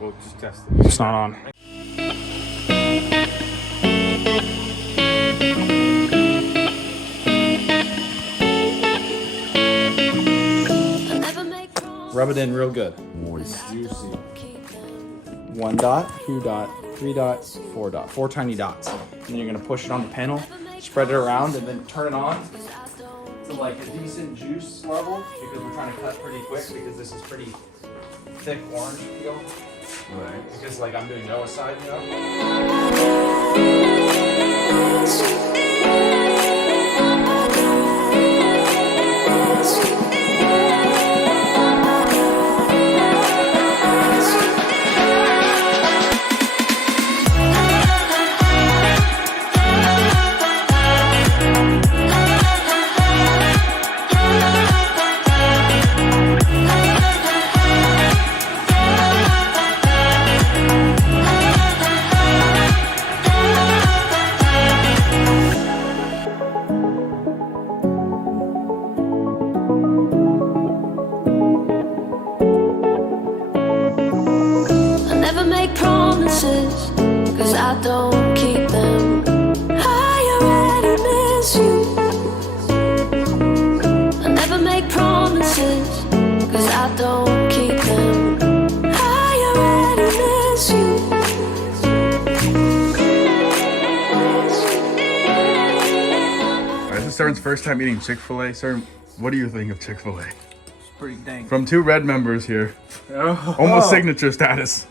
We'll just test it. It's not on. Rub it in real good. Moist. Juicy. 1 dot, 2 dot, 3 dots, 4 dot. 4 tiny dots. And you're gonna push it on the panel, spread it around, and then turn it on to like a decent juice level because we're trying to cut pretty quick because this is pretty thick orange peel. Right. Because like I'm doing Noah's side, you know? Cause I don't keep them. I already miss you. I never make promises, cause I don't keep them. I already miss you. This is Sern's first time eating Chick-fil-A. Sern, what do you think of Chick-fil-A? It's pretty dang. From 2 red members here. Oh. Almost signature status.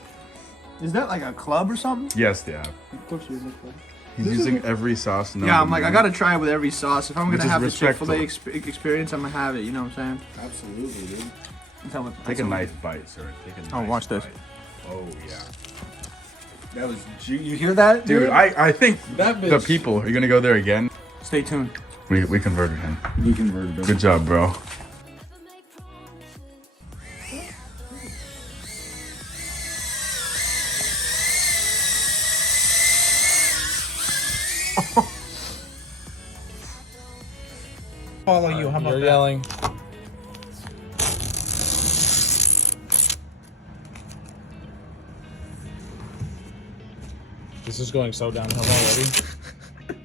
Is that like a club or something? Yes, yeah. Of course you're in the club. He's using every sauce. Yeah, I'm like, I gotta try it with every sauce. If I'm Which gonna is have the respectful. Chick-fil-A experience, I'm gonna have it. You know what I'm saying? Absolutely, dude. Take a nice bite, sir. Take a nice Oh, watch this. bite. Oh, yeah. That was you hear that, Dude, I think That the bitch- people are gonna go there again. Stay tuned. We converted him. You converted them. Good job, bro. Follow you. How about You're that? yelling. This is going so downhill already.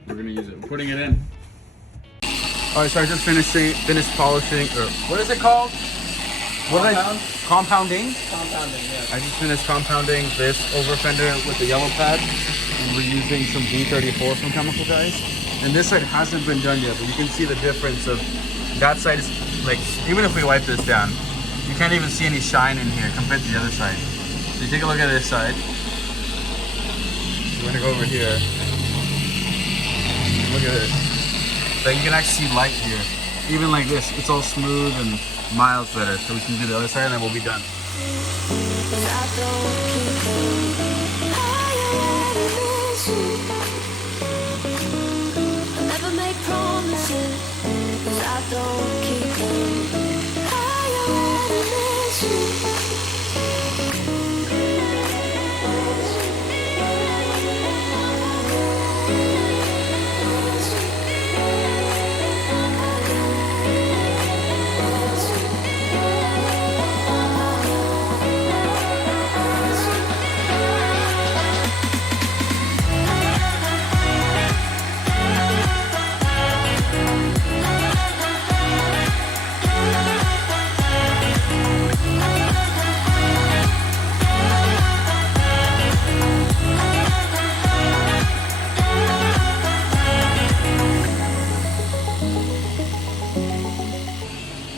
We're gonna use it. We're putting it in. Alright, so I just finished polishing, or what is it called? Compounding? Compounding, yeah. I just finished compounding this over fender with the yellow pad, and we're using some D34 from Chemical Guys. And this side hasn't been done yet, but you can see the difference of that side is like, even if we wipe this down, you can't even see any shine in here compared to the other side. So you take a look at this side. We're gonna go over here. Look at this. Like you can actually see light here. Even like this, it's all smooth and miles better. So we can do the other side and then we'll be done. Cause I don't keep them. I already miss you. I never make promises, cause I don't keep them. I already miss you.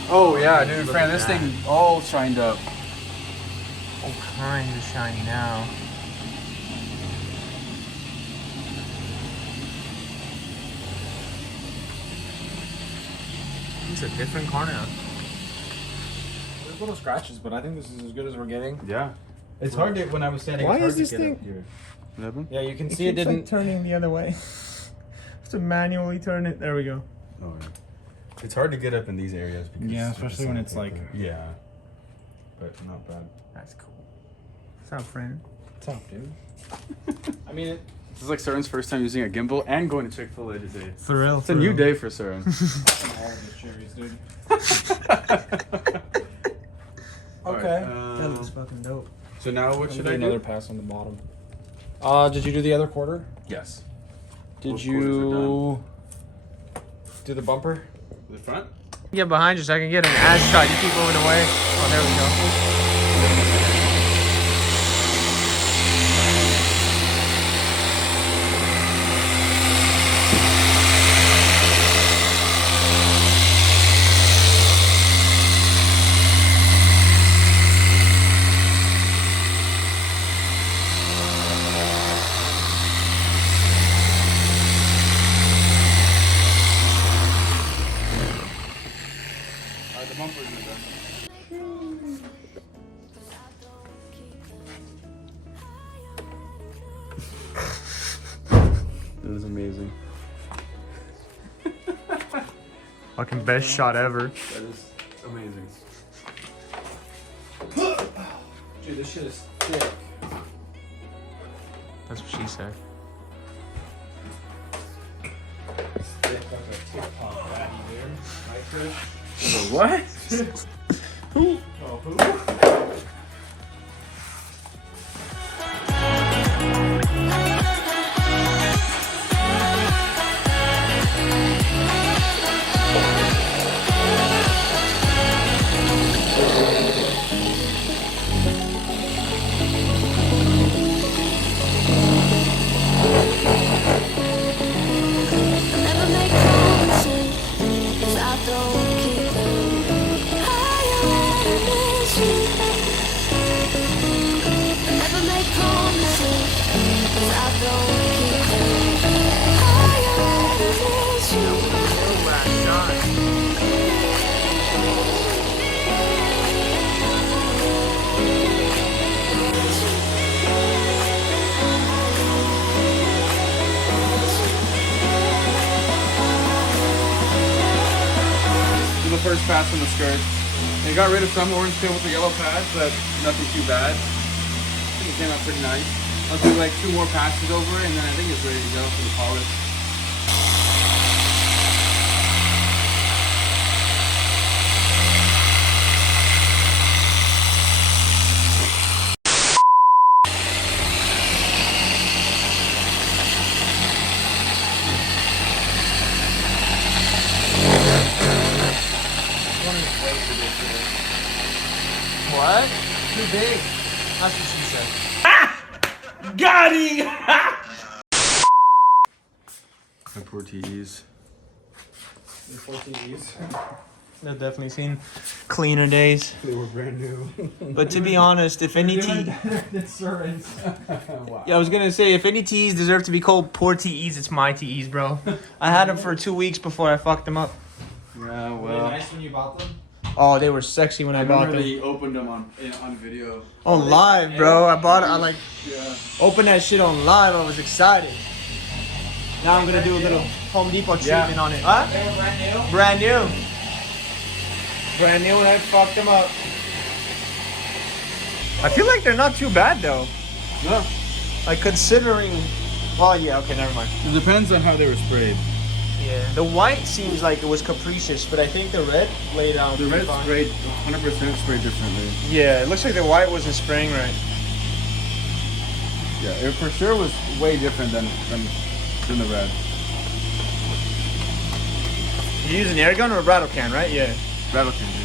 Oh yeah, dude, Fran, this thing all shined up. All kinds of shiny now. It's a different car now. There's little scratches, but I think this is as good as we're getting. Yeah. It's hard to, when I was standing, Why it's hard is this to get thing- up here. What happened? Yeah, you can see it didn't. Like turning the other way. Have to manually turn it. There we go. Oh, yeah. It's hard to get up in these areas. Because Yeah, of the especially when it's sandpaper. Yeah. But not bad. That's cool. What's up, friend? What's up, dude? I mean, it, This is like Sern's first time using a gimbal and going to Chick-fil-A today. Thrill. It's a new day for Sern. all of the cherries, dude. Alright, Okay. That looks fucking dope. So now what should Do I another do? pass on the bottom. Did you do the other quarter? Yes. Did Both quarters you do the bumper? The front? Get behind you so I can get an ass shot. You keep moving away. Oh, there we go. The bumper is done. That is amazing. Fucking best shot ever. That is amazing. Dude, this shit is thick. That's what she said. Thick like a TikTok fatty, dude. Right, Chris? What? Oh, who? Never make promises, 'cause I don't keep them. I already miss you. Never make promises, 'cause I don't keep them. I already miss you. Last shot. Do the first pass on the skirt. They got rid of some orange peel with the yellow pad, but nothing too bad. I think it came out pretty nice. I'll do like 2 more passes over it, and then I think it's ready to go for the polish. What? Too big. That's what she said. Got him! My poor TEs. The 14Es. I've definitely seen cleaner days. They were brand new. But to be honest, if any tea, Wow. yeah, I was gonna say if any teas deserve to be called poor teas, it's my teas, bro. I had them for 2 weeks before I fucked them up. Yeah, Were they well. nice when you bought them? Oh, they were sexy when I bought remember them. they opened them on video. Oh, live, bro. I bought it. I like Yeah. opened that shit on live. I was excited. Now I'm gonna do a little Home Depot treatment on it. Huh? They were brand new? Brand new. Brand new, and I fucked them up. I feel like they're not too bad though. No. Like considering. Well, yeah. Okay, never mind. It depends on how they were sprayed. Yeah. The white seems like it was capricious, but I think the red laid out. The pretty red fine. sprayed 100% sprayed differently. Yeah, it looks like the white wasn't spraying right. Yeah, it for sure was way different than the red. You use an air gun or a rattle can, right? Yeah. Rattle can, dude.